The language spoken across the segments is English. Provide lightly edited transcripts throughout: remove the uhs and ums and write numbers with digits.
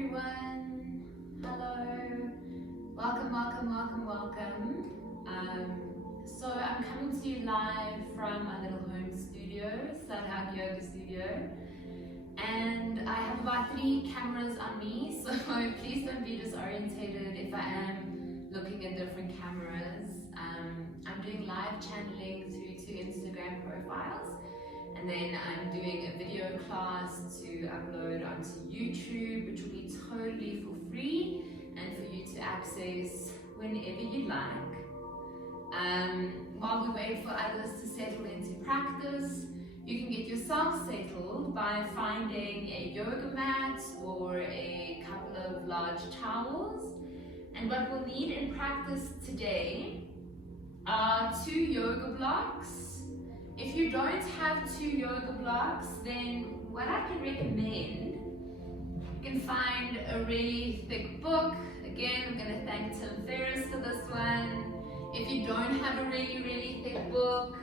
everyone. Hello. Welcome. So I'm coming to you live from my little home studio, Sadhak Yoga Studio. And I have about 3 cameras on me, so please don't be disorientated if I am looking at different cameras. I'm doing live channeling through 2 Instagram profiles. And then I'm doing a video class to upload onto YouTube, which will be totally for free and for you to access whenever you like. While we wait for others to settle into practice, you can get yourself settled by finding a yoga mat or a couple of large towels. And what we'll need in practice today are 2 yoga blocks. If you don't have 2 yoga blocks, then what I can recommend, you can find a really thick book. Again, I'm going to thank Tim Ferriss for this one. If you don't have a really thick book,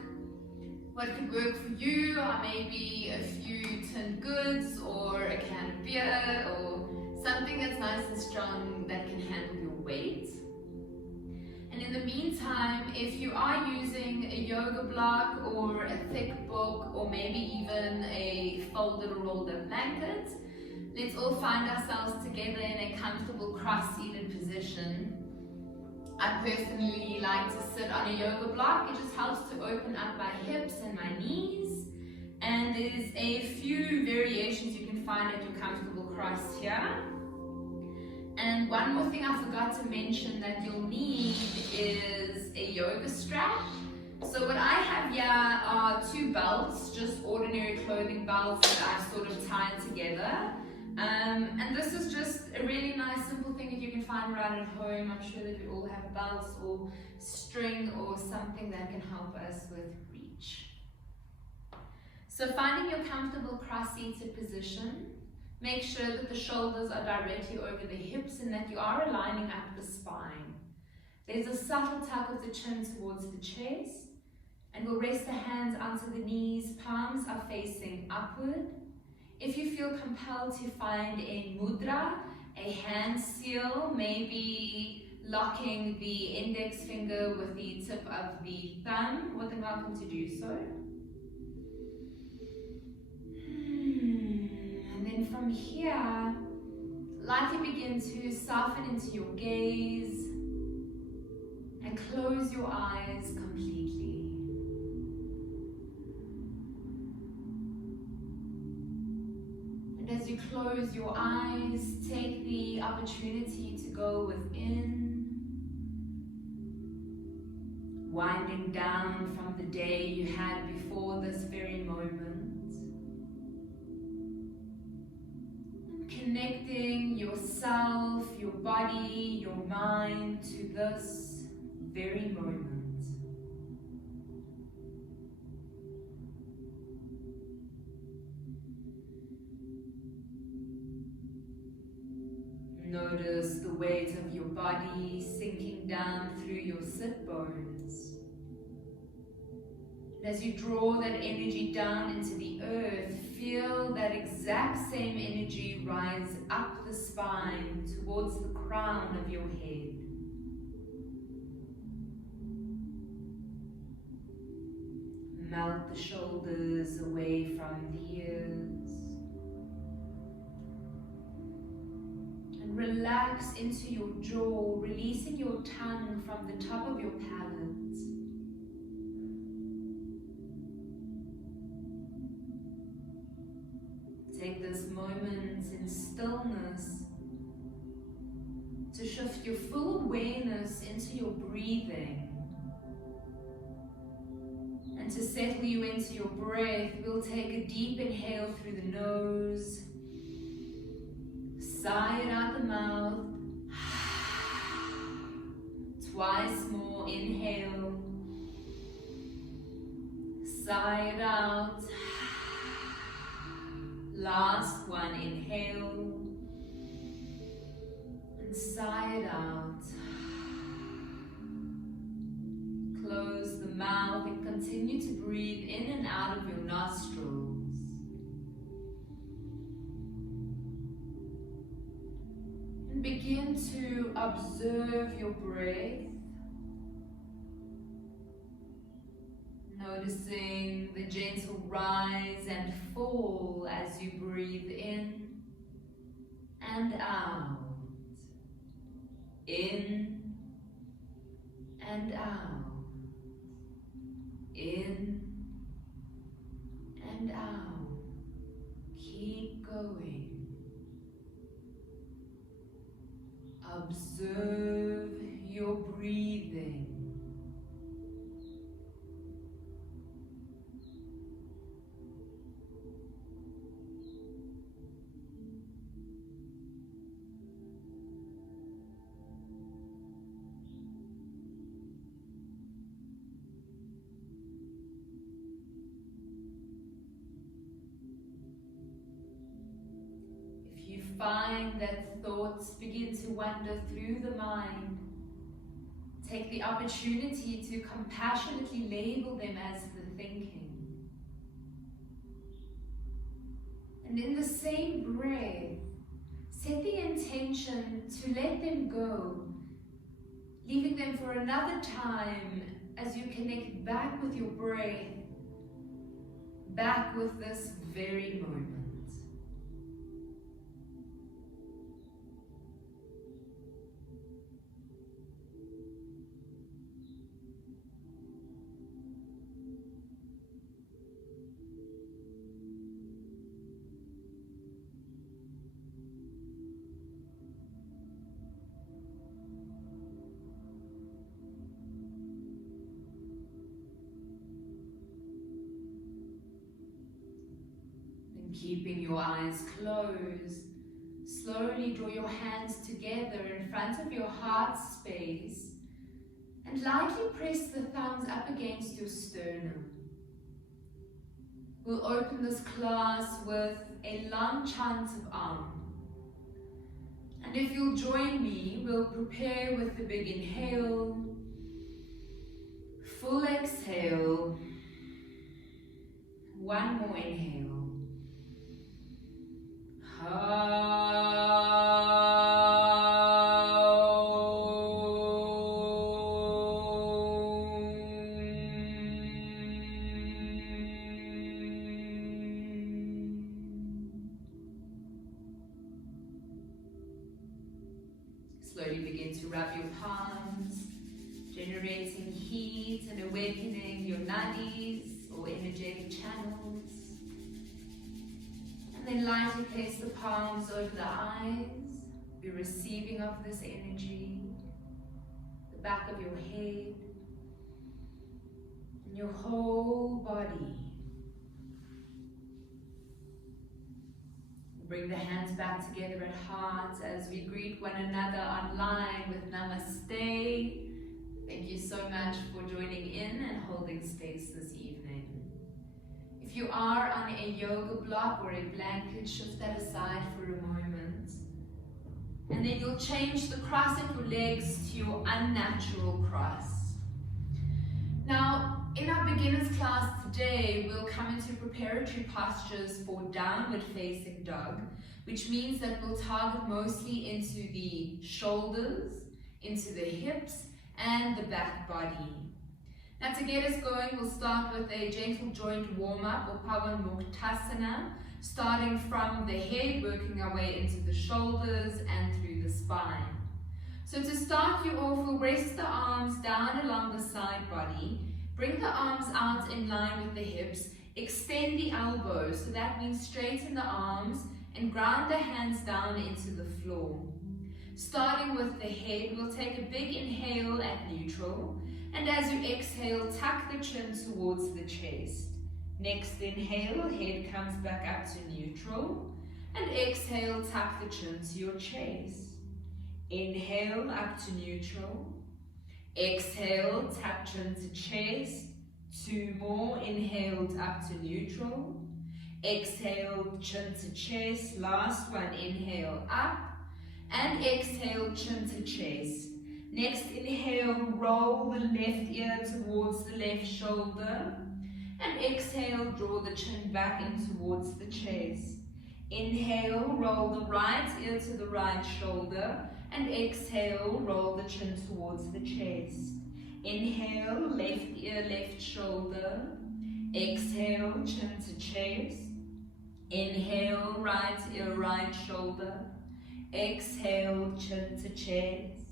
what could work for you are maybe a few tinned goods or a can of beer or something that's nice and strong that can handle your weight. And in the meantime, if you are using a yoga block or a thick book or maybe even a folded or rolled up blanket, let's all find ourselves together in a comfortable cross-seated position. I personally like to sit on a yoga block. It just helps to open up my hips and my knees. And there's a few variations you can find at your comfortable cross here. And one more thing I forgot to mention that you'll need is a yoga strap. So what I have here are 2 belts, just ordinary clothing belts that I've sort of tied together. And this is just a really nice simple thing that you can find around at home. I'm sure that we all have belts or string or something that can help us with reach. So finding your comfortable cross-seated position. Make sure that the shoulders are directly over the hips and that you are aligning up the spine. There's a subtle tug of the chin towards the chest, and we'll rest the hands onto the knees, palms are facing upward. If you feel compelled to find a mudra, a hand seal, maybe locking the index finger with the tip of the thumb, more than welcome to do so. And then from here, lightly begin to soften into your gaze and close your eyes completely. And as you close your eyes, take the opportunity to go within, winding down from the day you had before this very moment. Connecting yourself, your body, your mind to this very moment. Notice the weight of your body sinking down through your sit bones. As you draw that energy down into the earth, feel that exact same energy rise up the spine towards the crown of your head. Melt the shoulders away from the ears. And relax into your jaw, releasing your tongue from the top of your palate. Take this moment in stillness to shift your full awareness into your breathing. And to settle you into your breath, we'll take a deep inhale through the nose, sigh it out the mouth, twice more, inhale, sigh it out. Last one, inhale, and sigh it out. Close the mouth and continue to breathe in and out of your nostrils. And begin to observe your breath. Noticing the gentle rise and fall as you breathe in and out. In and out. In and out. Keep going. Observe your breathing. Find that thoughts begin to wander through the mind. Take the opportunity to compassionately label them as the thinking. And in the same breath, set the intention to let them go, leaving them for another time as you connect back with your breath, back with this very moment. Keeping your eyes closed, slowly draw your hands together in front of your heart space and lightly press the thumbs up against your sternum. We'll open this class with a long chant of Om. And if you'll join me, we'll prepare with the big inhale, full exhale, one more inhale. Slowly begin to rub your palms, generating heat and awakening your nadis or energetic channels. Then lightly place the palms over the eyes, be receiving of this energy, the back of your head, and your whole body. Bring the hands back together at heart as we greet one another online with Namaste. Thank you so much for joining in and holding space this evening. If you are on a yoga block or a blanket, shift that aside for a moment. And then you'll change the cross of your legs to your unnatural cross. Now, in our beginners class today, we'll come into preparatory postures for downward facing dog, which means that we'll target mostly into the shoulders, into the hips, and the back body. Now to get us going, we'll start with a gentle joint warm-up or Pawanmuktasana, starting from the head, working our way into the shoulders and through the spine. So to start you off, we'll rest the arms down along the side body, bring the arms out in line with the hips, extend the elbows, so that means straighten the arms and ground the hands down into the floor. Starting with the head, we'll take a big inhale at neutral. And as you exhale, tuck the chin towards the chest. Next inhale, head comes back up to neutral. And exhale, tuck the chin to your chest. Inhale, up to neutral. Exhale, tuck chin to chest. Two more, inhaled up to neutral. Exhale, chin to chest. Last one, inhale up. And exhale, chin to chest. Next inhale, roll the left ear towards the left shoulder. And exhale, draw the chin back in towards the chest. Inhale, roll the right ear to the right shoulder, and exhale, roll the chin towards the chest. Inhale, left ear, left shoulder. Exhale, chin to chest. Inhale, right ear, right shoulder. Exhale, chin to chest.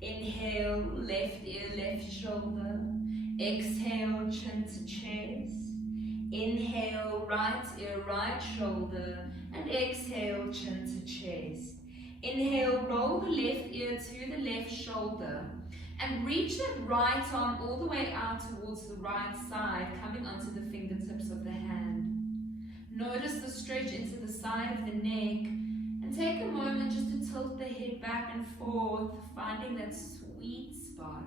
Inhale, left ear, left shoulder. Exhale, chin to chest. Inhale, right ear, right shoulder. And exhale, chin to chest. Inhale, roll the left ear to the left shoulder. And reach that right arm all the way out towards the right side, coming onto the fingertips of the hand. Notice the stretch into the side of the neck. And take a moment just to tilt the head back and forth, finding that sweet spot.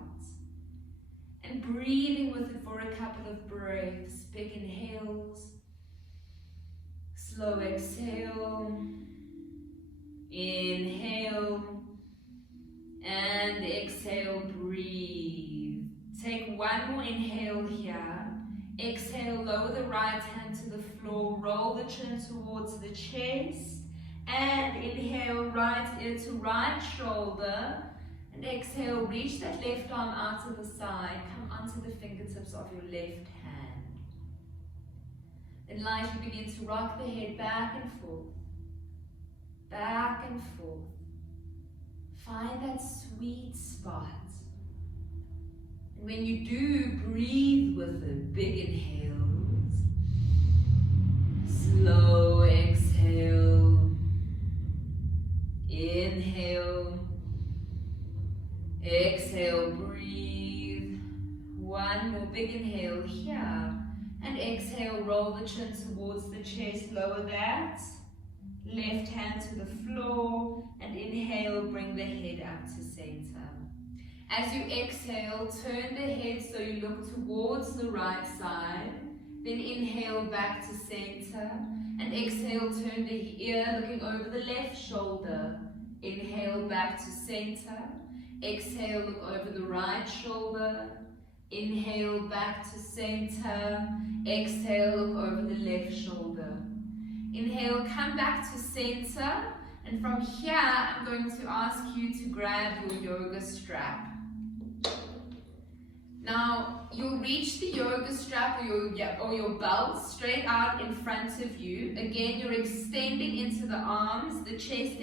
And breathing with it for a couple of breaths. Big inhales. Slow exhale. Inhale. And exhale, breathe. Take one more inhale here. Exhale, lower the right hand to the floor. Roll the chin towards the chest. And inhale, right ear to right shoulder. And exhale, reach that left arm out to the side. Come onto the fingertips of your left hand. Then lightly begin to rock the head back and forth. Back and forth. Find that sweet spot. And when you do, breathe with it. Big inhales. Slow exhale. Inhale. Exhale, breathe. One more big inhale here. And exhale, roll the chin towards the chest. Lower that. Left hand to the floor. And inhale, bring the head up to center. As you exhale, turn the head so you look towards the right side. Then inhale back to center. And exhale, turn the ear looking over the left shoulder. Inhale back to center. Exhale, look over the right shoulder. Inhale back to center. Exhale, look over the left shoulder. Inhale, come back to center. And from here, I'm going to ask you to grab your yoga strap. Now, you'll reach the yoga strap or your belt straight out in front of you. Again, you're extending into the arms. The chest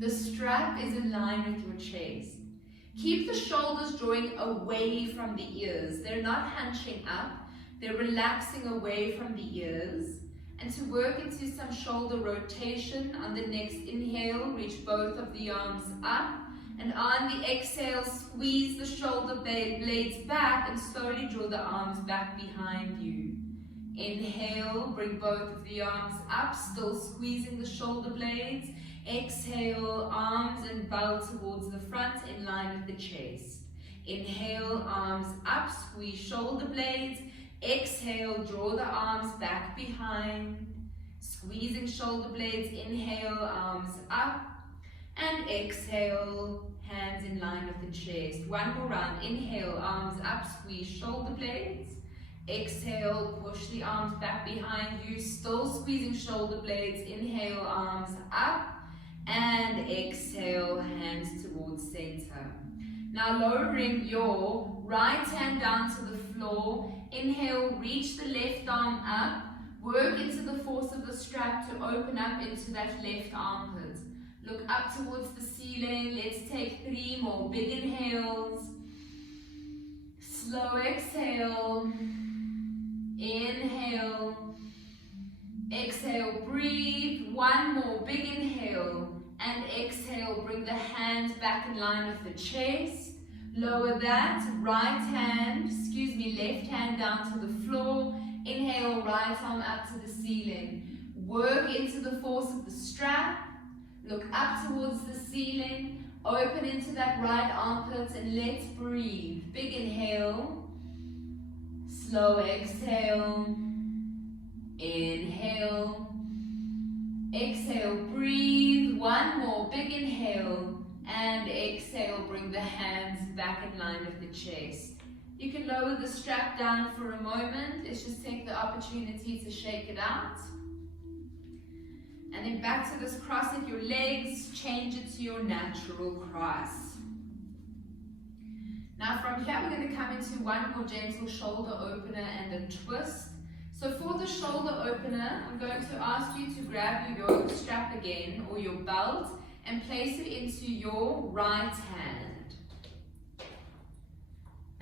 the strap is in line with your chest. Keep the shoulders drawing away from the ears. They're not hunching up. They're relaxing away from the ears. And to work into some shoulder rotation, on the next inhale, reach both of the arms up. And on the exhale, squeeze the shoulder blades back and slowly draw the arms back behind you. Inhale, bring both of the arms up, still squeezing the shoulder blades. Exhale, arms and belt towards the front in line with the chest. Inhale, arms up, squeeze shoulder blades. Exhale, draw the arms back behind. Squeezing shoulder blades, inhale, arms up. And exhale, hands in line with the chest. One more round. Inhale, arms up, squeeze shoulder blades. Exhale, push the arms back behind you, still squeezing shoulder blades. Inhale, arms up. And exhale, hands towards center. Now lowering your right hand down to the floor. Inhale, reach the left arm up. Work into the force of the strap to open up into that left armpit. Look up towards the ceiling. Let's take 3 more big inhales. Slow exhale. Inhale. Exhale, breathe. 1 more big inhale. And exhale, bring the hands back in line with the chest. Lower that, left hand down to the floor. Inhale, right arm up to the ceiling. Work into the force of the strap. Look up towards the ceiling. Open into that right armpit and let's breathe. Big inhale. Slow exhale. Inhale. Exhale, breathe. 1 more big inhale. And exhale, bring the hands back in line with the chest. You can lower the strap down for a moment. Let's just take the opportunity to shake it out. Then back to this cross at your legs, change it to your natural cross. Now from here we're going to come into one more gentle shoulder opener and a twist. So for the shoulder opener, I'm going to ask you to grab your yoke strap again, or your belt, and place it into your right hand.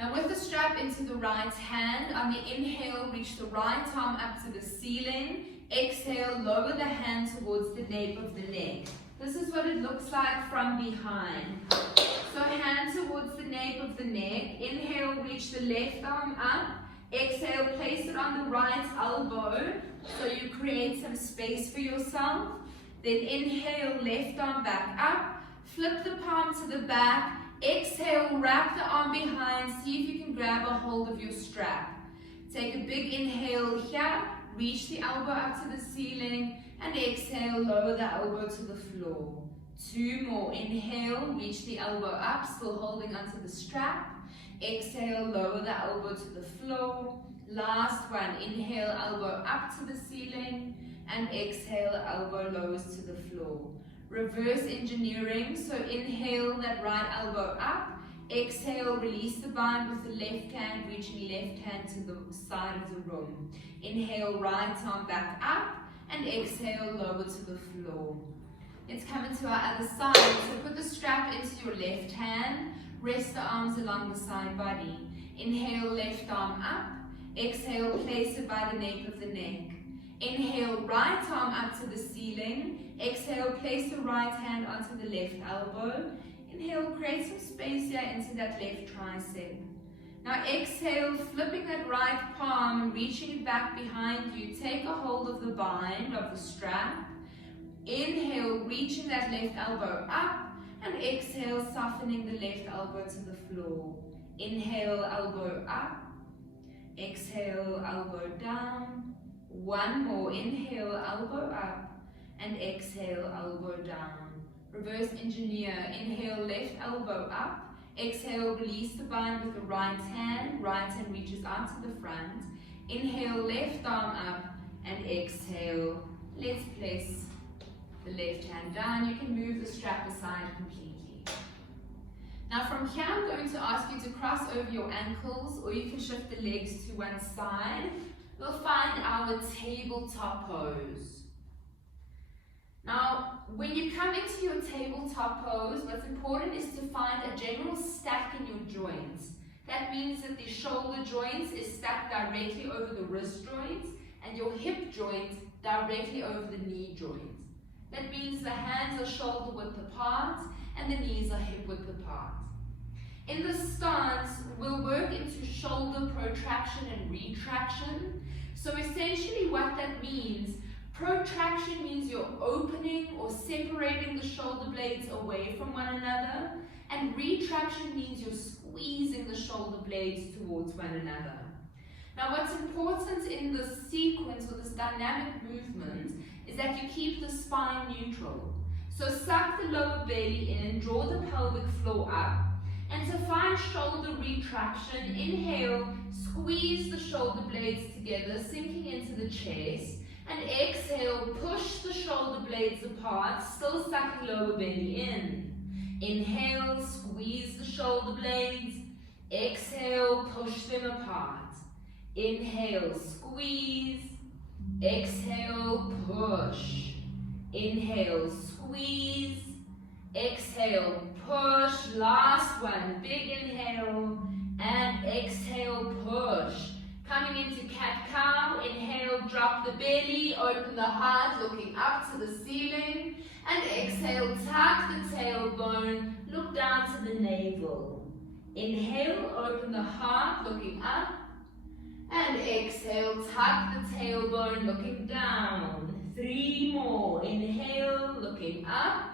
Now with the strap into the right hand, on the inhale, reach the right arm up to the ceiling. Exhale, lower the hand towards the nape of the neck. This is what it looks like from behind. So hand towards the nape of the neck. Inhale, reach the left arm up. Exhale, place it on the right elbow so you create some space for yourself. Then inhale, left arm back up. Flip the palm to the back. Exhale, wrap the arm behind. See if you can grab a hold of your strap. Take a big inhale here. Reach the elbow up to the ceiling. And exhale, lower the elbow to the floor. Two more. Inhale, reach the elbow up, still holding onto the strap. Exhale, lower the elbow to the floor. Last one. Inhale, elbow up to the ceiling. And exhale, elbow lowers to the floor. Reverse engineering. So inhale, that right elbow up. Exhale, release the bind with the left hand, reaching left hand to the side of the room. Inhale, right arm back up. And exhale, lower to the floor. Let's come into our other side. So put the strap into your left hand. Rest the arms along the side body. Inhale, left arm up. Exhale, place it by the nape of the neck. Inhale, right arm up to the ceiling. Exhale, place the right hand onto the left elbow. Inhale, create some space here into that left tricep. Now exhale, flipping that right palm and reaching it back behind you. Take a hold of the bind of the strap. Inhale, reaching that left elbow up. And exhale, softening the left elbow to the floor. Inhale, elbow up. Exhale, elbow down. One more. Inhale, elbow up. And exhale, elbow down. Reverse engineer. Inhale, left elbow up. Exhale, release the bind with the right hand. Right hand reaches out to the front. Inhale, left arm up. And exhale, let's place the left hand down. You can move the strap aside completely. Now from here, I'm going to ask you to cross over your ankles, or you can shift the legs to one side. We'll find our tabletop pose. Now, when you come into your tabletop pose, what's important is to find a general stack in your joints. That means that the shoulder joints is stacked directly over the wrist joints, and your hip joint directly over the knee joint. That means the hands are shoulder width apart, and the knees are hip width apart. In this stance, we'll work into shoulder protraction and retraction. So essentially what that means, protraction means you're opening or separating the shoulder blades away from one another, and retraction means you're squeezing the shoulder blades towards one another. Now what's important in this sequence or this dynamic movement is that you keep the spine neutral. So suck the lower belly in, draw the pelvic floor up, and to find shoulder retraction, inhale, squeeze the shoulder blades together, sinking into the chest. And exhale, push the shoulder blades apart, still sucking lower belly in. Inhale, squeeze the shoulder blades. Exhale, push them apart. Inhale, squeeze. Exhale, push. Inhale, squeeze. Exhale, push. Last one, big inhale. And exhale, push. Coming into cat-cow, inhale, drop the belly, open the heart, looking up to the ceiling. And exhale, tuck the tailbone, look down to the navel. Inhale, open the heart, looking up. And exhale, tuck the tailbone, looking down. 3 more. Inhale, looking up.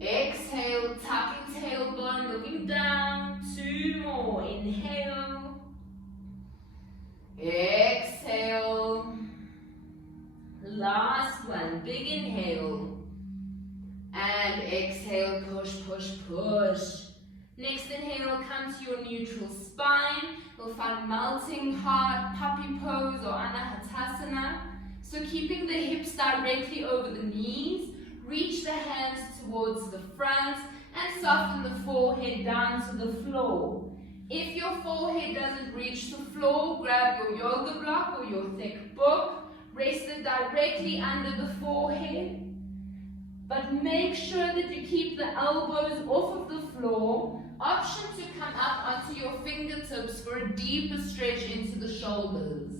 Exhale, tucking tailbone, looking down. 2 more. Inhale. Exhale. Last one. Big inhale. And exhale, push, push, push. Next inhale, come to your neutral spine. You'll find melting heart, puppy pose or anahata. So keeping the hips directly over the knees, reach the hands towards the front and soften the forehead down to the floor. If your forehead doesn't reach the floor, grab your yoga block or your thick book, rest it directly under the forehead. But make sure that you keep the elbows off of the floor. Option to come up onto your fingertips for a deeper stretch into the shoulders.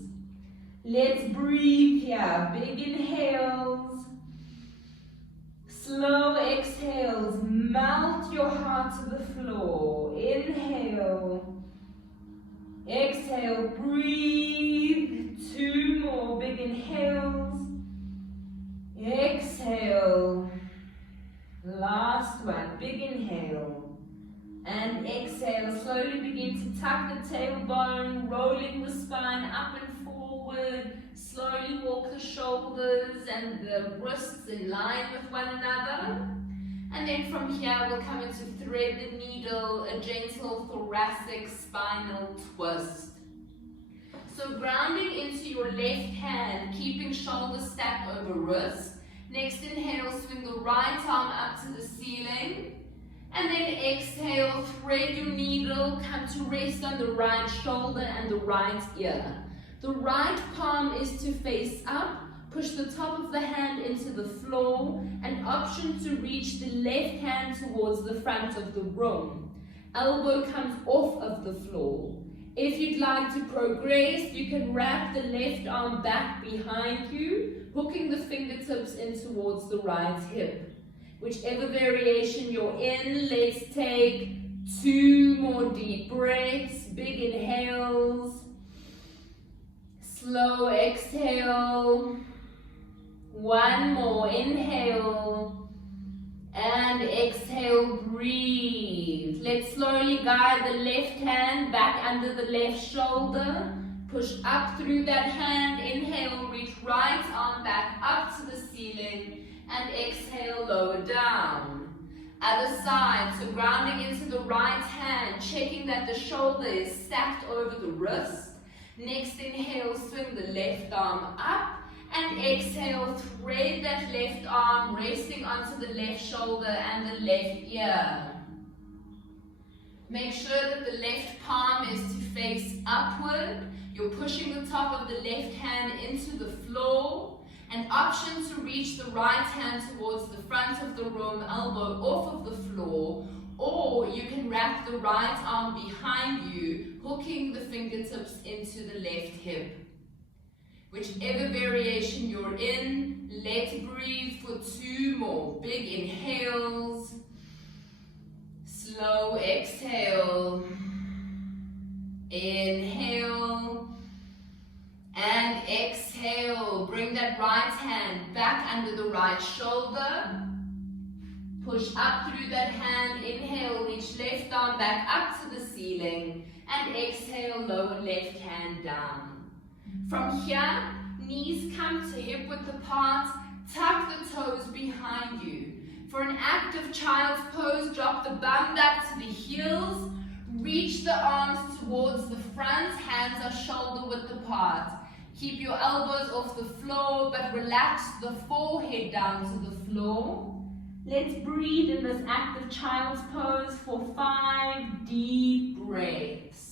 Let's breathe here. Big inhales. Slow exhales. Melt your heart to the floor. Inhale. Exhale. Breathe. 2 more big inhales. Exhale. Last one. Big inhale. And exhale. Slowly begin to tuck the tailbone, rolling the spine up and forward. Slowly walk the shoulders and the wrists in line with one another. And then from here we'll come into thread the needle, a gentle thoracic spinal twist. So grounding into your left hand, keeping shoulders stacked over wrist. Next inhale, swing the right arm up to the ceiling. And then exhale, thread your needle, come to rest on the right shoulder and the right ear. The right palm is to face up, push the top of the hand into the floor, and option to reach the left hand towards the front of the room. Elbow comes off of the floor. If you'd like to progress, you can wrap the left arm back behind you, hooking the fingertips in towards the right hip. Whichever variation you're in, let's take 2 more deep breaths, big inhales. Slow exhale. 1 more inhale and exhale, breathe. Let's slowly guide the left hand back under the left shoulder. Push up through that hand. Inhale, reach right arm back up to the ceiling and exhale, lower down. Other side, so grounding into the right hand, checking that the shoulder is stacked over the wrist. Next inhale, swing the left arm up and exhale, thread that left arm resting onto the left shoulder and the left ear. Make sure that the left palm is to face upward. You're pushing the top of the left hand into the floor. An option to reach the right hand towards the front of the room, elbow off of the floor, or you can wrap the right arm behind you, hooking the fingertips into the left hip. Whichever variation you're in, let's breathe for 2 more. Big inhales, slow exhale, inhale, and exhale. Bring that right hand back under the right shoulder. Push up through that hand. Inhale, reach left arm back up to the ceiling. And exhale, lower left hand down. From here, knees come to hip width apart. Tuck the toes behind you. For an active child's pose, drop the bum back to the heels. Reach the arms towards the front. Hands are shoulder width apart. Keep your elbows off the floor, but relax the forehead down to the floor. Let's breathe in this active child's pose for 5 deep breaths.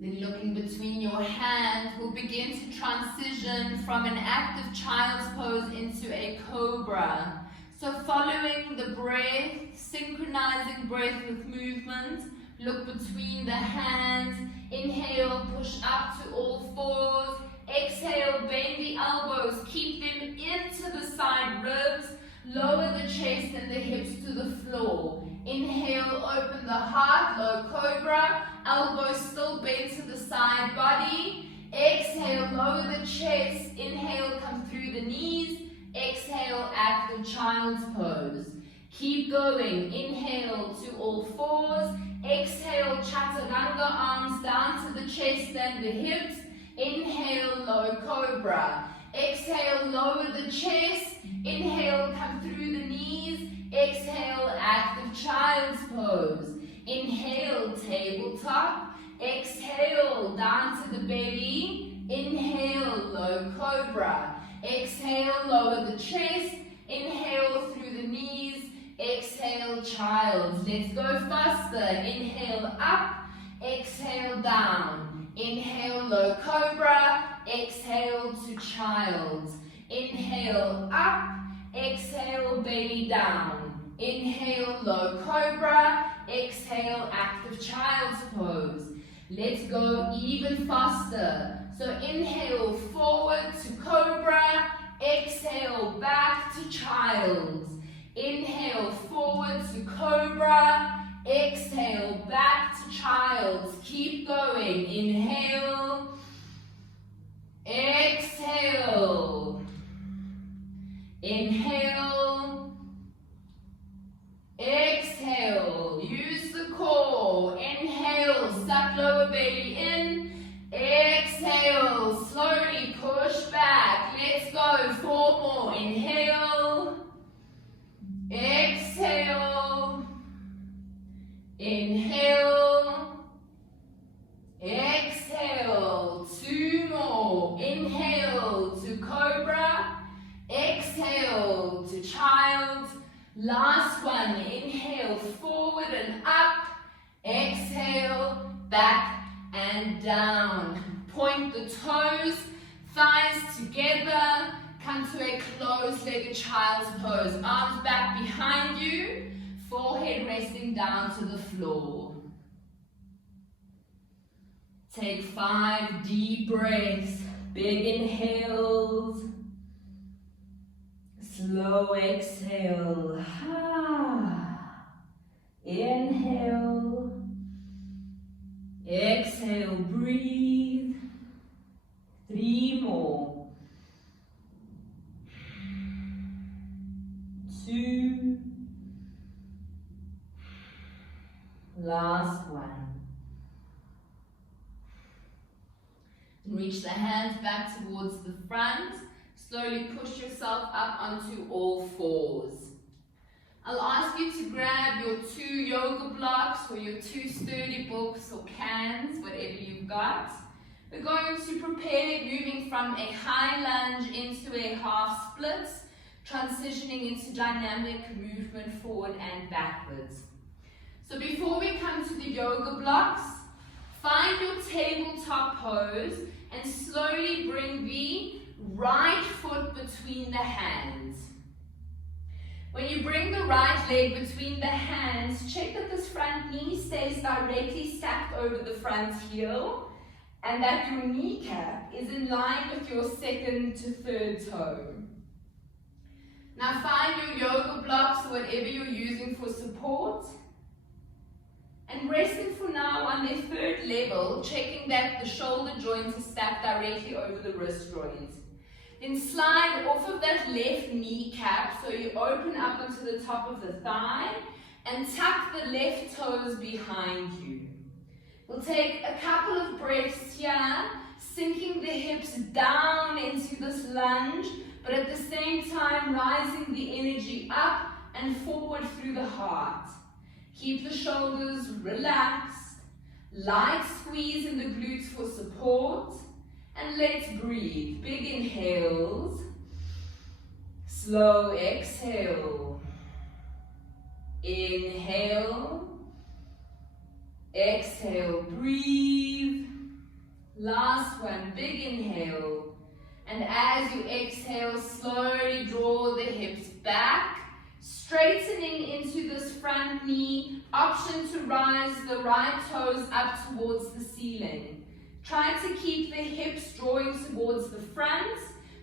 Then looking between your hands, we'll begin to transition from an active child's pose into a cobra. So following the breath, synchronizing breath with movement, look between the hands. Inhale, push up to all fours. Exhale, bend the elbows, keep them into the side ribs. Lower the chest and the hips to the floor. Inhale, open the heart, low cobra. Elbows still bent to the side body. Exhale, lower the chest. Inhale, come through the knees. Exhale, active child's pose. Keep going. Inhale to all fours. Exhale, chaturanga, arms down to the chest and the hips. Inhale, low cobra. Exhale, lower the chest. Inhale, come through the knees. Exhale, active child's pose. Inhale, tabletop. Exhale, down to the belly. Inhale, low cobra. Exhale, lower the chest. Inhale through the knees. Exhale, child. Let's go faster. Inhale, up. Exhale, down. Inhale, low cobra. Exhale to child. Inhale, up. Exhale, belly down. Inhale, low cobra. Exhale, active child's pose. Let's go even faster. So inhale, forward to cobra. Exhale, back to child. Inhale, forward to cobra. Exhale, back to child. Keep going. Inhale. Exhale. Inhale. Exhale. Use the core. Inhale, suck lower belly in. Exhale, slowly push back. Let's go. 4 more. Inhale. Exhale. Inhale. Exhale. 2 more. Inhale to cobra. Exhale to child. Last one. Inhale, forward and up. Exhale, back and down. Point the toes, thighs together. Come to a closed-legged child's pose. Arms back behind you. Forehead resting down to the floor. Take 5 deep breaths. Big inhales. Slow exhale. Inhale. Exhale, breathe. 3 more. 2. Last one. Reach the hands back towards the front. Slowly push yourself up onto all fours. I'll ask you to grab your 2 yoga blocks or your 2 sturdy books or cans, whatever you've got. We're going to prepare moving from a high lunge into a half split, transitioning into dynamic movement forward and backwards. So before we come to the yoga blocks, find your tabletop pose and slowly bring the right foot between the hands. When you bring the right leg between the hands, check that this front knee stays directly stacked over the front heel and that your kneecap is in line with your 2nd to 3rd toe. Now find your yoga blocks or whatever you're using for support. And resting for now on their 3rd level, checking that the shoulder joints are stacked directly over the wrist joints. Then slide off of that left kneecap so you open up onto the top of the thigh and tuck the left toes behind you. We'll take a couple of breaths here, sinking the hips down into this lunge, but at the same time rising the energy up and forward through the heart. Keep the shoulders relaxed, light squeeze in the glutes for support, and let's breathe. Big inhales, slow exhale. Inhale, exhale, breathe. Last one, big inhale. And as you exhale, slowly draw the hips back, straightening into this front knee. Option to rise the right toes up towards the ceiling. Try to keep the hips drawing towards the front,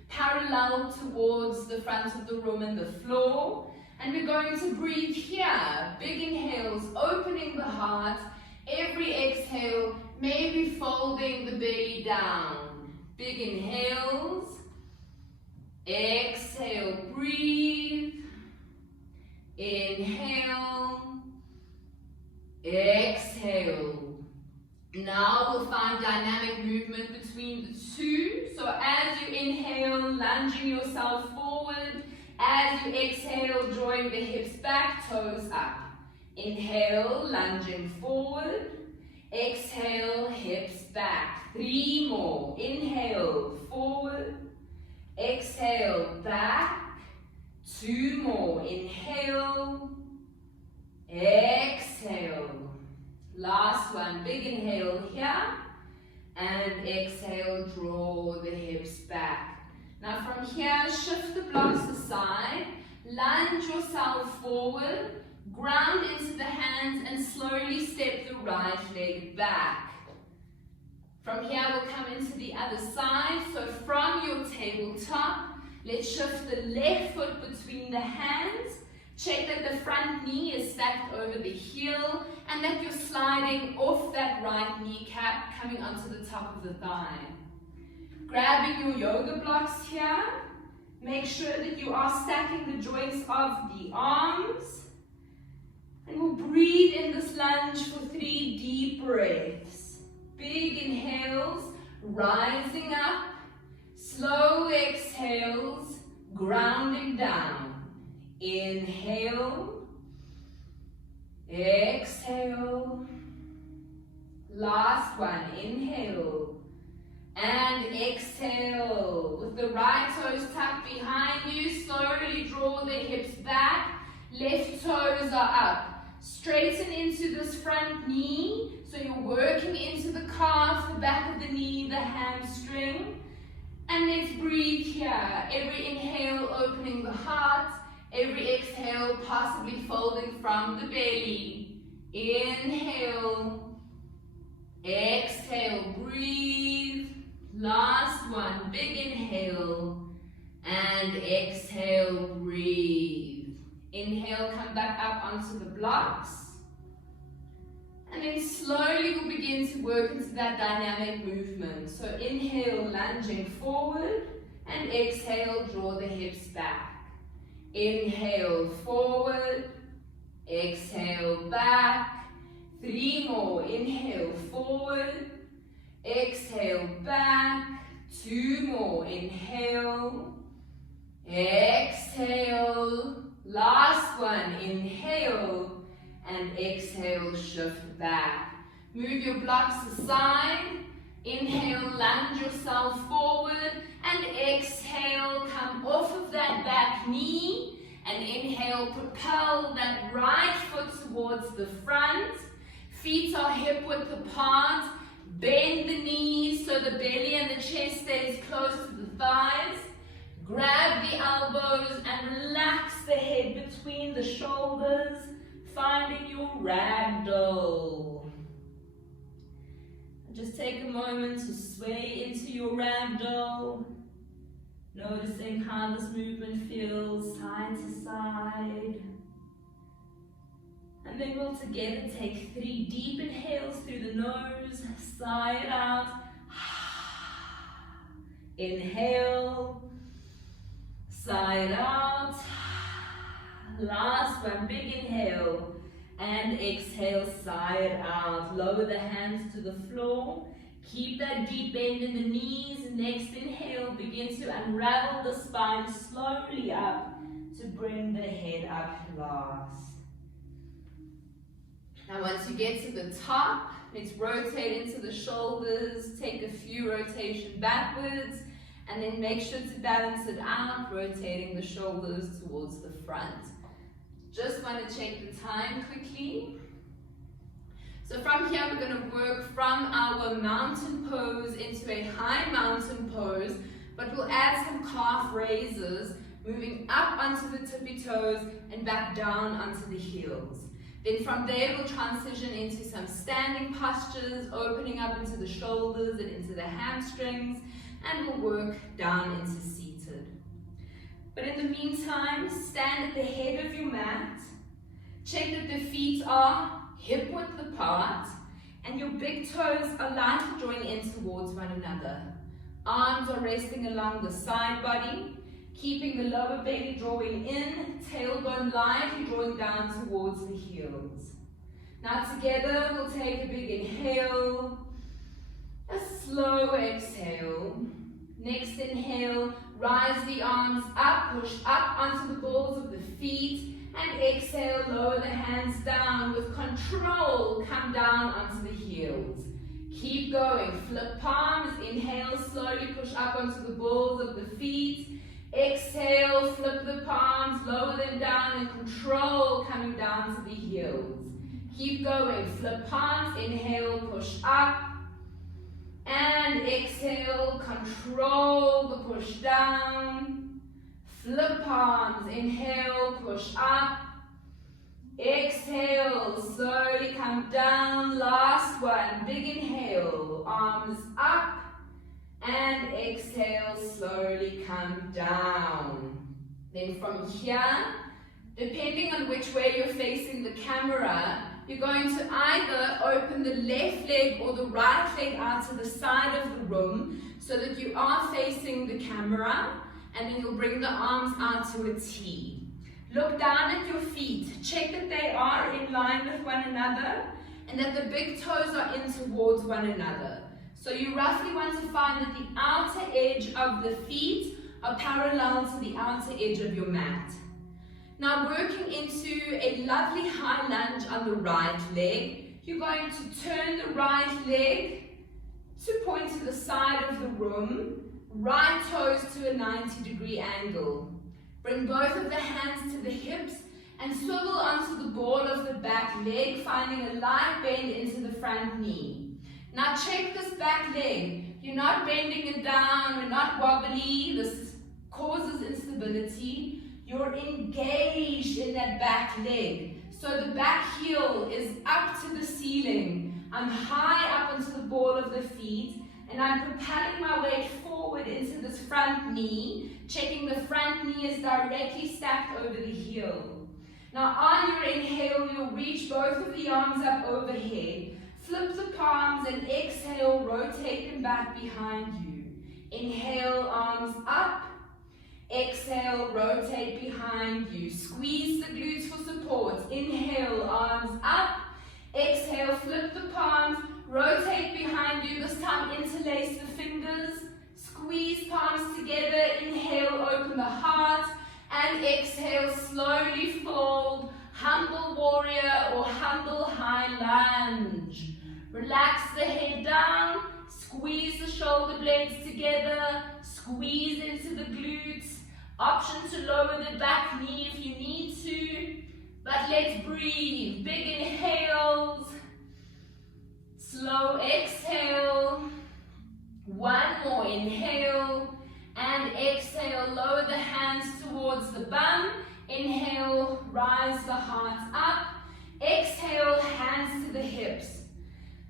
parallel towards the front of the room and the floor. And we're going to breathe here. Big inhales, opening the heart. Every exhale, maybe folding the belly down. Big inhales. Exhale, breathe. Inhale. Exhale. now we'll find dynamic movement between the two. So as you inhale, lunging yourself forward. As you exhale, drawing the hips back, toes up. Inhale, lunging forward. Exhale, hips back. 3 more. Inhale, forward. Exhale, back. 2 more. Inhale. Exhale. Last one. Big inhale here. And exhale, draw the hips back. Now from here, shift the blocks aside. Lunge yourself forward. Ground into the hands and slowly step the right leg back. From here, we'll come into the other side. So from your tabletop, let's shift the left foot between the hands. Check that the front knee is stacked over the heel and that you're sliding off that right kneecap, coming onto the top of the thigh. Grabbing your yoga blocks here. Make sure that you are stacking the joints of the arms. And we'll breathe in this lunge for 3 deep breaths. Big inhales, rising up. Slow exhales, grounding down. Inhale. Exhale. Last one. Inhale. And exhale. With the right toes tucked behind you, slowly draw the hips back. Left toes are up. Straighten into this front knee. So you're working into the calf, the back of the knee, the hamstring. And let's breathe here. Every inhale opening the heart. Every exhale possibly folding from the belly. Inhale. Exhale. Breathe. Last one. Big inhale. And exhale. Breathe. Inhale. Come back up onto the blocks. And then slowly we'll begin to work into that dynamic movement. So inhale, lunging forward. And exhale, draw the hips back. Inhale, forward. Exhale, back. 3 more. Inhale, forward. Exhale, back. 2 more. Inhale. Exhale. Last one. Inhale. And exhale, shift back. Move your blocks aside. Inhale, lunge yourself forward. And exhale, come off of that back knee. And inhale, propel that right foot towards the front. Feet are hip width apart. Bend the knees so the belly and the chest stays close to the thighs. Grab the elbows and relax the head between the shoulders, finding your ragdoll. Just take a moment to sway into your ragdoll, noticing how this movement feels side to side. And then we'll together take 3 deep inhales through the nose, sigh it out. Inhale, sigh it out. Last one, big inhale. And exhale, sigh it out. Lower the hands to the floor. Keep that deep bend in the knees. Next inhale, begin to unravel the spine slowly up to bring the head up last. Now once you get to the top, let's rotate into the shoulders. Take a few rotations backwards. And then make sure to balance it out, rotating the shoulders towards the front. Just want to check the time quickly. So from here, we're going to work from our mountain pose into a high mountain pose, but we'll add some calf raises, moving up onto the tippy toes and back down onto the heels. Then from there, we'll transition into some standing postures, opening up into the shoulders and into the hamstrings, and we'll work down into seated. But in the meantime, stand at the head of your mat. Check that the feet are hip width apart and your big toes are lightly drawing in towards one another. Arms are resting along the side body, keeping the lower belly drawing in, tailbone lightly drawing down towards the heels. Now together, we'll take a big inhale A slow exhale. Next inhale, rise the arms up, push up onto the balls of the feet, and exhale, lower the hands down. With control, come down onto the heels. Keep going, flip palms, inhale, slowly push up onto the balls of the feet. Exhale, flip the palms, lower them down, and control, coming down to the heels. Keep going, flip palms, inhale, push up. And exhale, control the push down. Flip palms, inhale, push up. Exhale, slowly come down. Last one, big inhale, arms up. And exhale, slowly come down. Then from here, depending on which way you're facing the camera, you're going to either open the left leg or the right leg out to the side of the room so that you are facing the camera, and then you'll bring the arms out to a T. Look down at your feet. Check that they are in line with one another and that the big toes are in towards one another. So you roughly want to find that the outer edge of the feet are parallel to the outer edge of your mat. Now working into a lovely high lunge on the right leg, you're going to turn the right leg to point to the side of the room, right toes to a 90-degree angle. Bring both of the hands to the hips and swivel onto the ball of the back leg, finding a light bend into the front knee. Now check this back leg. You're not bending it down, you're not wobbly. This causes instability. You're engaged in that back leg. So the back heel is up to the ceiling. I'm high up onto the ball of the feet, and I'm propelling my weight forward into this front knee, checking the front knee is directly stacked over the heel. Now on your inhale, you'll reach both of the arms up overhead. Flip the palms and exhale, rotate them back behind you. Inhale, arms up. Exhale, rotate behind you. Squeeze the glutes for support. Inhale, arms up. Exhale, flip the palms. Rotate behind you. This time interlace the fingers. Squeeze palms together. Inhale, open the heart. And exhale, slowly fold. Humble warrior or humble high lunge. Relax the head down. Squeeze the shoulder blades together. Squeeze into the glutes. Option to lower the back knee if you need to. But let's breathe. Big inhales. Slow exhale. One more inhale. And exhale. Lower the hands towards the bum. Inhale. Rise the heart up. Exhale. Hands to the hips.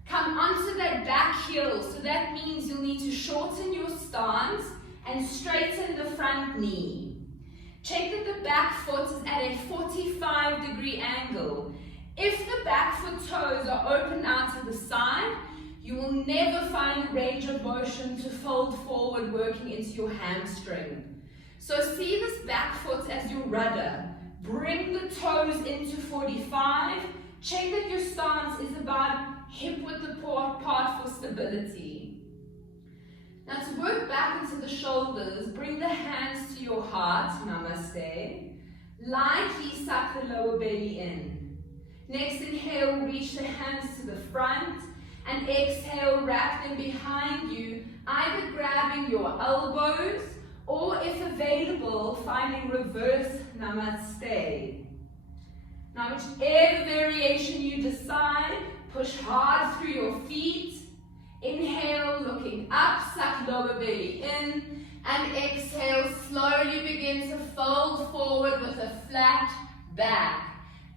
Come onto that back heel. So that means you'll need to shorten your stance and straighten the front knee. Check that the back foot is at a 45-degree angle. If the back foot toes are open out to the side, you will never find range of motion to fold forward, working into your hamstring. So see this back foot as your rudder. Bring the toes into 45. Check that your stance is about hip width apart for stability. Now to work back into the shoulders, bring the hands to your heart, namaste. Lightly suck the lower belly in. Next inhale, reach the hands to the front, and exhale, wrap them behind you, either grabbing your elbows or, if available, finding reverse namaste. Now whichever variation you decide, push hard through your feet. Inhale, looking up, suck lower belly in, and exhale, slowly begin to fold forward with a flat back.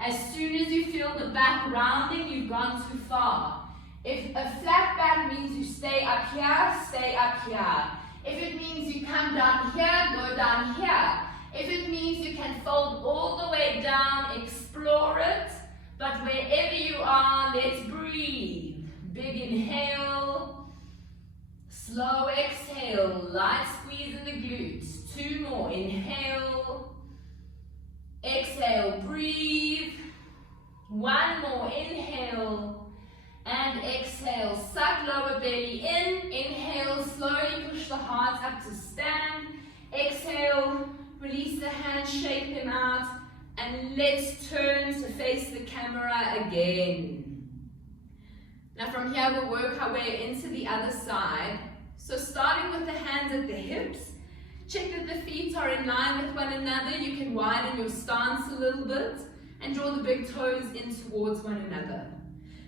As soon as you feel the back rounding, you've gone too far. If a flat back means you stay up here, stay up here. If it means you come down here, go down here. If it means you can fold all the way down, explore it. But wherever you are, let's breathe. Big inhale, slow exhale, light squeeze in the glutes. Two more, inhale, exhale, breathe. One more, inhale, And exhale, suck lower belly in. Inhale, slowly push the heart up to stand. Exhale, release the hands, shake them out. And let's turn to face the camera again. Now from here we'll work our way into the other side. So starting with the hands at the hips, check that the feet are in line with one another. You can widen your stance a little bit and draw the big toes in towards one another.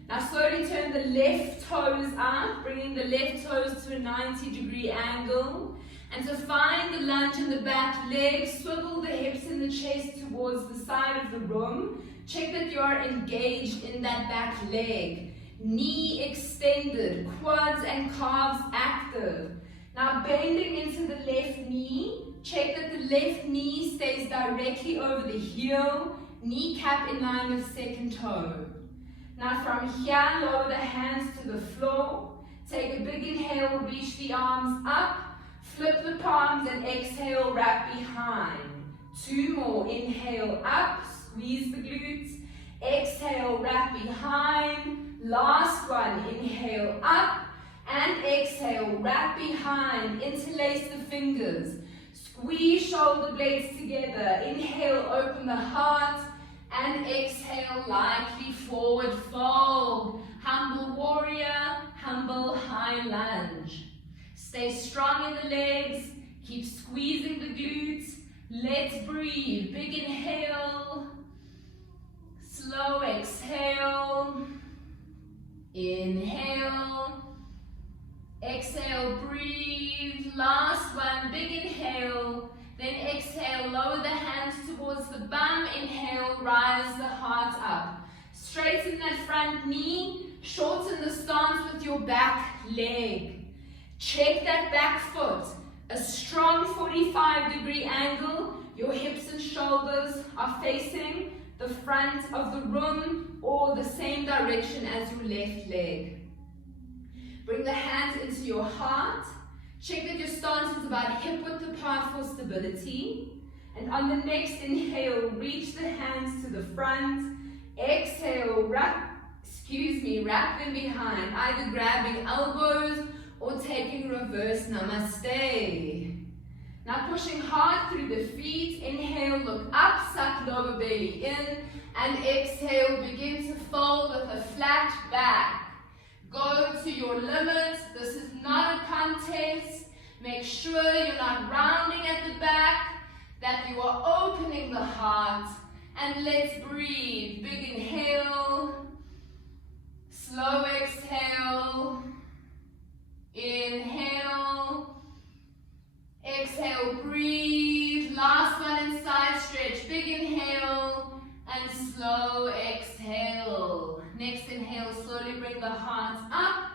Now slowly turn the left toes out, bringing the left toes to a 90-degree angle. And to find the lunge in the back leg, swivel the hips and the chest towards the side of the room. Check that you are engaged in that back leg. Knee extended, quads and calves active. Now bending into the left knee, check that the left knee stays directly over the heel, kneecap in line with second toe. Now from here, lower the hands to the floor. Take a big inhale, reach the arms up, flip the palms and exhale, wrap behind. 2 more, inhale up, squeeze the glutes, exhale, wrap behind. Last one, inhale up and exhale, wrap behind, interlace the fingers, squeeze shoulder blades together, inhale, open the heart, and exhale, lightly forward fold, humble warrior, humble high lunge. Stay strong in the legs, keep squeezing the glutes, let's breathe, big inhale, slow exhale, inhale, exhale, breathe, last one, big inhale, then exhale, lower the hands towards the bum, inhale, rise the heart up. Straighten that front knee, shorten the stance with your back leg. Check that back foot, a strong 45-degree angle, your hips and shoulders are facing the front of the room or the same direction as your left leg. Bring the hands into your heart. Check that your stance is about hip width apart for stability. And on the next inhale, reach the hands to the front. Exhale, wrap them behind, either grabbing elbows or taking reverse namaste. Now pushing hard through the feet, inhale, look up, suck lower belly in, and exhale, begin to fold with a flat back. Go to your limits, this is not a contest. Make sure you're not rounding at the back, that you are opening the heart, and let's breathe. Big inhale, slow exhale, inhale, exhale, breathe, last one in side stretch, big inhale, and slow exhale. Next inhale, slowly bring the heart up,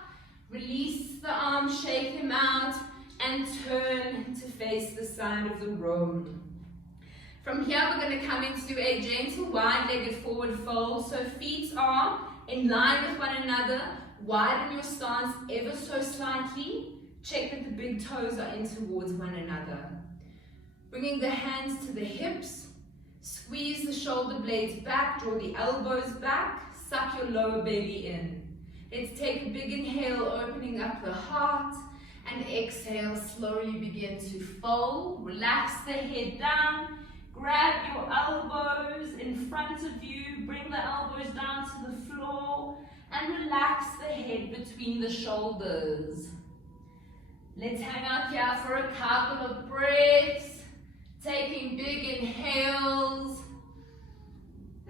release the arms, shake them out, and turn to face the side of the room. From here, we're going to come into a gentle wide-legged forward fold, so feet are in line with one another, widen your stance ever so slightly. Check that the big toes are in towards one another. Bringing the hands to the hips, squeeze the shoulder blades back, draw the elbows back, suck your lower belly in. Let's take a big inhale, opening up the heart, and exhale, slowly begin to fold. Relax the head down, grab your elbows in front of you, bring the elbows down to the floor, and relax the head between the shoulders. Let's hang out here for a couple of breaths, taking big inhales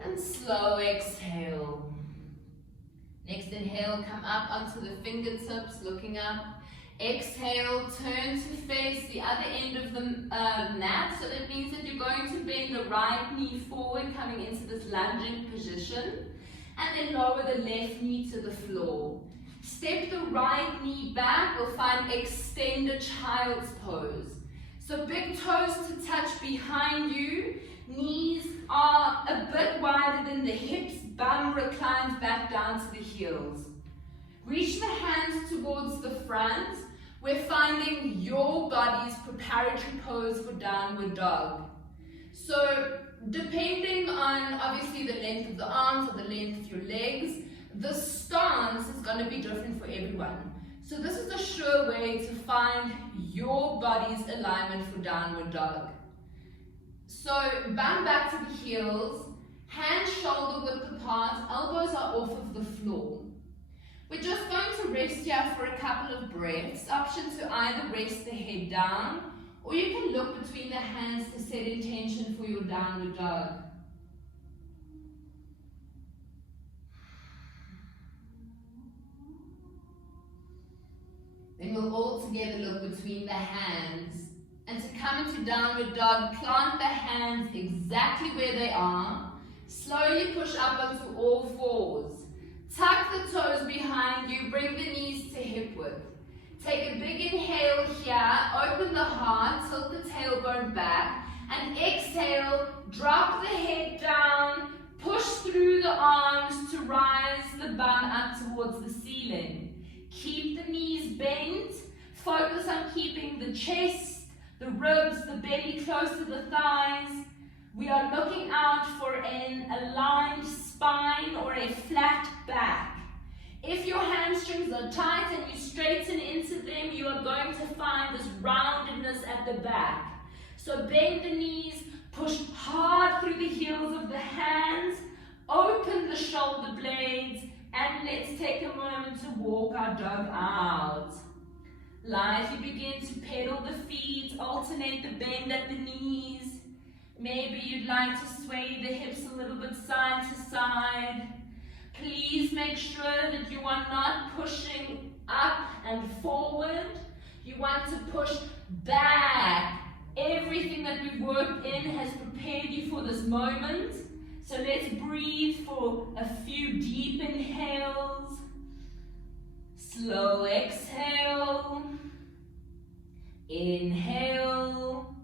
and slow exhale. Next inhale, come up onto the fingertips, looking up. Exhale, turn to face the other end of the mat. So that means that you're going to bend the right knee forward, coming into this lunging position. And then lower the left knee to the floor. Step the right knee back, we'll find extended child's pose. So big toes to touch behind you, knees are a bit wider than the hips, bum reclines back down to the heels. Reach the hands towards the front, we're finding your body's preparatory pose for downward dog. So depending on obviously the length of the arms or the length of your legs, the stance is going to be different for everyone. So this is a sure way to find your body's alignment for downward dog. So bum back to the heels, hands shoulder width apart, elbows are off of the floor. We're just going to rest here for a couple of breaths. Option to either rest the head down, or you can look between the hands to set intention for your downward dog. Then we'll all together look between the hands. And to come into downward dog, plant the hands exactly where they are. Slowly push up onto all fours. Tuck the toes behind you, bring the knees to hip width. Take a big inhale here, open the heart, tilt the tailbone back, and exhale, drop the head down, push through the arms to rise the bum up towards the ceiling. Keep the knees bent, focus on keeping the chest, the ribs, the belly close to the thighs. We are looking out for an aligned spine or a flat back. If your hamstrings are tight and you straighten into them, you are going to find this roundedness at the back. So bend the knees, push hard through the heels of the hands, open the shoulder blades, and let's take a moment to walk our dog out. Lightly begin to pedal the feet, alternate the bend at the knees. Maybe you'd like to sway the hips a little bit side to side. Please make sure that you are not pushing up and forward. You want to push back. Everything that we've worked in has prepared you for this moment. So let's breathe for a few deep inhales. Slow exhale. Inhale.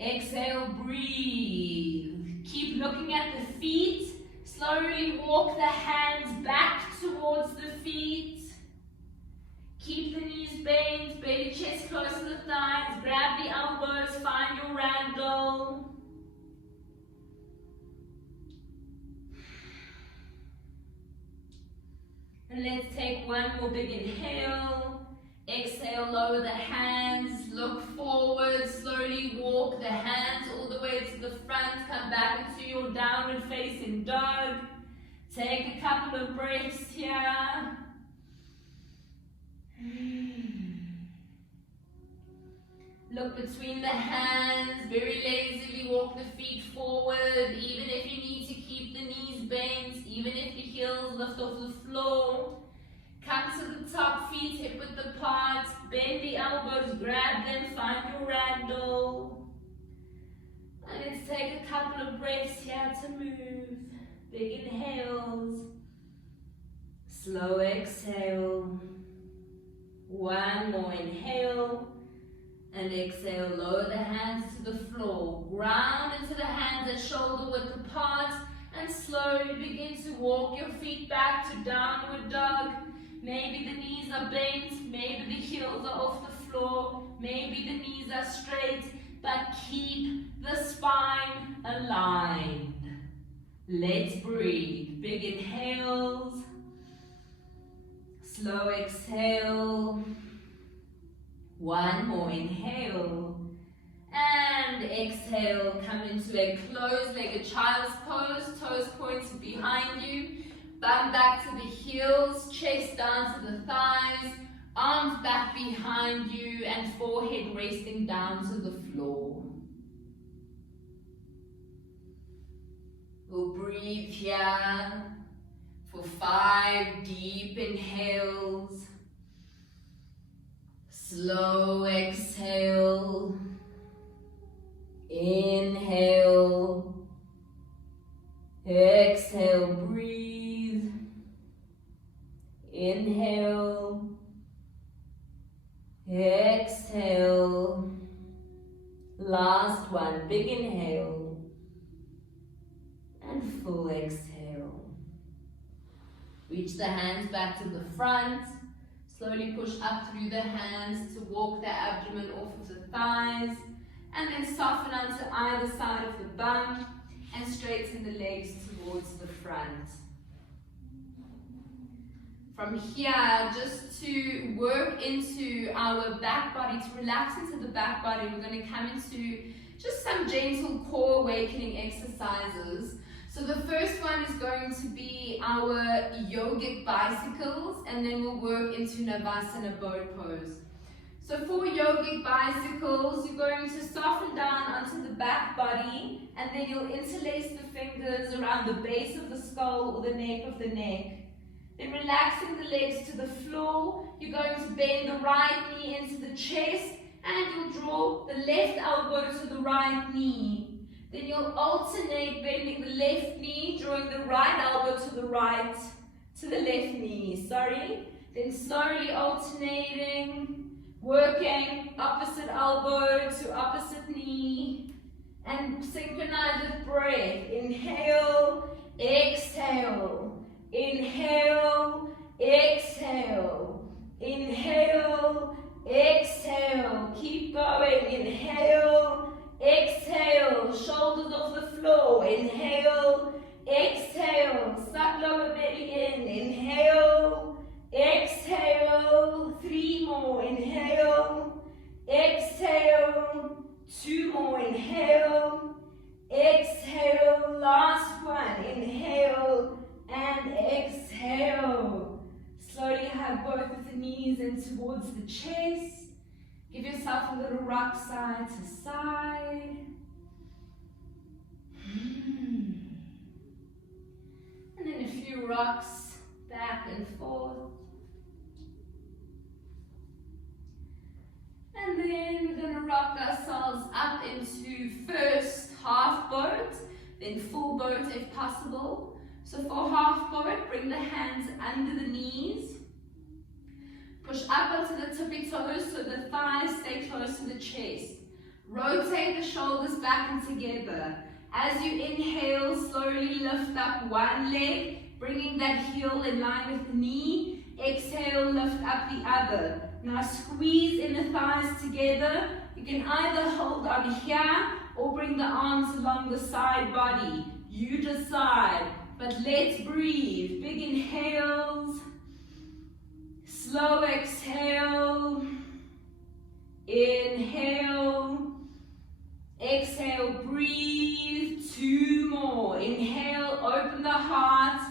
Exhale, breathe. Keep looking at the feet. Slowly walk the hands back towards the feet. Keep the knees bent, belly chest close to the thighs. Grab the elbows, find your ragdoll. And let's take one more big inhale. Exhale, lower the hands, look forward, slowly walk the hands all the way to the front, come back into your downward facing dog. Take a couple of breaths here. Look between the hands, very lazily walk the feet forward, even if you need to keep the knees bent, even if the heels lift off the floor. Come to the top, feet hip width apart, bend the elbows, grab them, find your ragdoll. And let's take a couple of breaths here to move. Big inhales, slow exhale. One more inhale, and exhale, lower the hands to the floor. Ground into the hands at shoulder width apart, and slowly begin to walk your feet back to downward dog. Maybe the knees are bent, maybe the heels are off the floor, maybe the knees are straight, but keep the spine aligned. Let's breathe. Big inhales, slow exhale, one more inhale, and exhale. Come into a closed-legged child's pose, toes pointed behind you. Bum back to the heels, chest down to the thighs, arms back behind you, and forehead resting down to the floor. We'll breathe here for 5 deep inhales. Slow exhale. Inhale. Exhale, breathe. Inhale, exhale, last one, big inhale, and full exhale. Reach the hands back to the front, slowly push up through the hands to walk the abdomen off of the thighs, and then soften onto either side of the bum, and straighten the legs towards the front. From here, just to work into our back body, to relax into the back body, we're going to come into just some gentle core awakening exercises. So the first one is going to be our yogic bicycles, and then we'll work into Navasana boat pose. So for yogic bicycles, you're going to soften down onto the back body, and then you'll interlace the fingers around the base of the skull or the nape of the neck. Then relaxing the legs to the floor, you're going to bend the right knee into the chest, and you'll draw the left elbow to the right knee. Then you'll alternate bending the left knee, drawing the right elbow to the left knee, Then slowly alternating, working opposite elbow to opposite knee, and synchronize with breath. Inhale, exhale. Inhale, exhale. Inhale, exhale. Keep going. Inhale, exhale. Shoulders off the floor. Inhale, exhale. Suck lower belly in. Inhale, exhale. 3 more. Inhale, exhale. 2 more. Inhale, exhale. Last one. Inhale and exhale. Slowly hug both of the knees in towards the chest. Give yourself a little rock side to side. And then a few rocks back and forth. And then we're going to rock ourselves up into first half boat, then full boat if possible. So for half boat, bring the hands under the knees. Push up onto the tippy toes so the thighs stay close to the chest. Rotate the shoulders back and together. As you inhale, slowly lift up one leg, bringing that heel in line with the knee. Exhale, lift up the other. Now squeeze in the thighs together. You can either hold on here or bring the arms along the side body. You decide. But let's breathe. Big inhales, slow exhale, inhale, exhale, breathe. 2 more. Inhale, open the heart,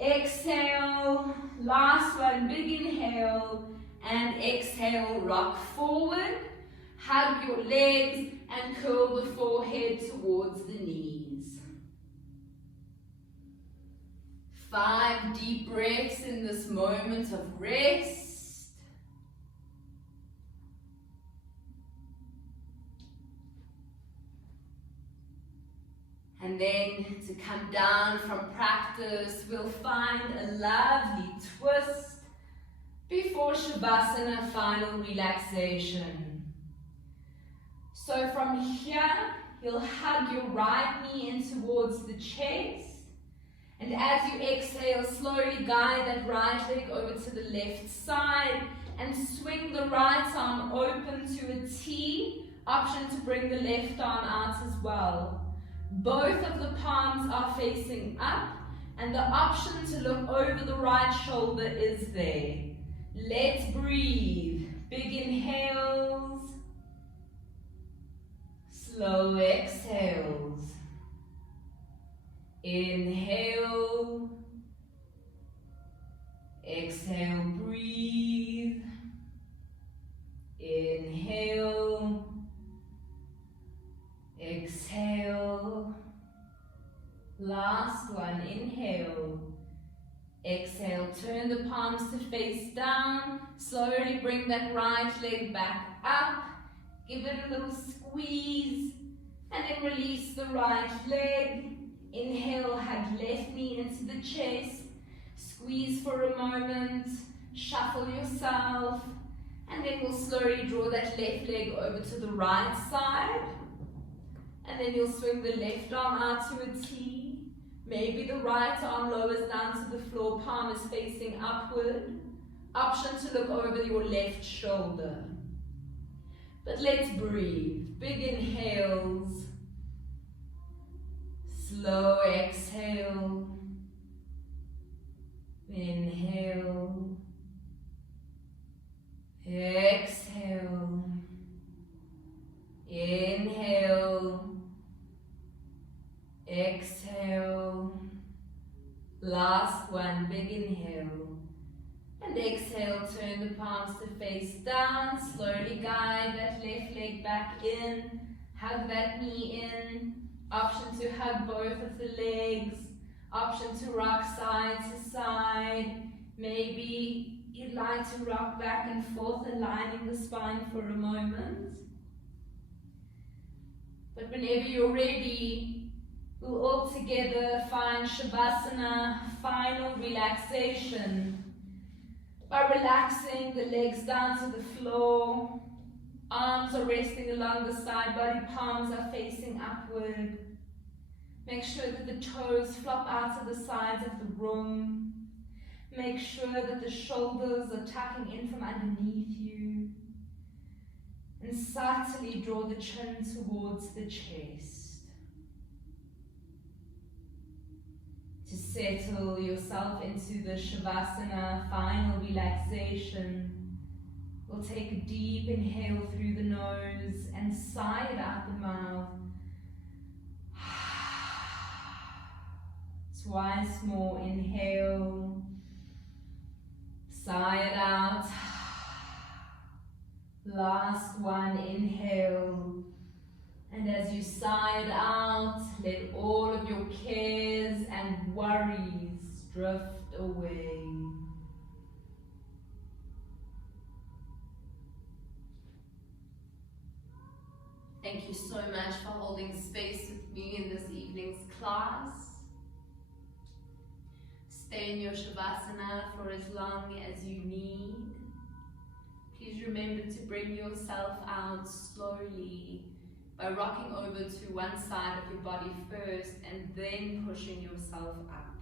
exhale, last one, big inhale, and exhale, rock forward, hug your legs, and curl the forehead towards the knees. 5 deep breaths in this moment of rest. And then to come down from practice, we'll find a lovely twist before Shavasana, final relaxation. So from here, you'll hug your right knee in towards the chest. And as you exhale, slowly guide that right leg over to the left side and swing the right arm open to a T. Option to bring the left arm out as well. Both of the palms are facing up, and the option to look over the right shoulder is there. Let's breathe. Big inhales, slow exhales. Inhale, exhale, breathe. Inhale, exhale. Last one, inhale. Exhale, turn the palms to face down. Slowly bring that right leg back up. Give it a little squeeze. And then release the right leg. Inhale, hug left knee into the chest. Squeeze for a moment. Shuffle yourself. And then we'll slowly draw that left leg over to the right side. And then you'll swing the left arm out to a T. Maybe the right arm lowers down to the floor, palm is facing upward. Option to look over your left shoulder. But let's breathe. Big inhales. Slow exhale. Inhale. Exhale. Last one, big inhale. And exhale, turn the palms to face down. Slowly guide that left leg back in. Hug that knee in. Option to hug both of the legs. Option to rock side to side. Maybe you'd like to rock back and forth, aligning the spine for a moment. But whenever you're ready, we'll all together find Shavasana, final relaxation. By relaxing the legs down to the floor, arms are resting along the side, body palms are facing upward. Make sure that the toes flop out to the sides of the room. Make sure that the shoulders are tucking in from underneath you. And subtly draw the chin towards the chest. To settle yourself into the Shavasana, final relaxation, we'll take a deep inhale through the nose and sigh it out the mouth. Twice more, inhale, sigh it out. Last one, inhale. And as you sigh it out, let all of your cares and worries drift away. Thank you so much for holding space with me in this evening's class. Stay in your Shavasana for as long as you need. Please remember to bring yourself out slowly by rocking over to one side of your body first and then pushing yourself up.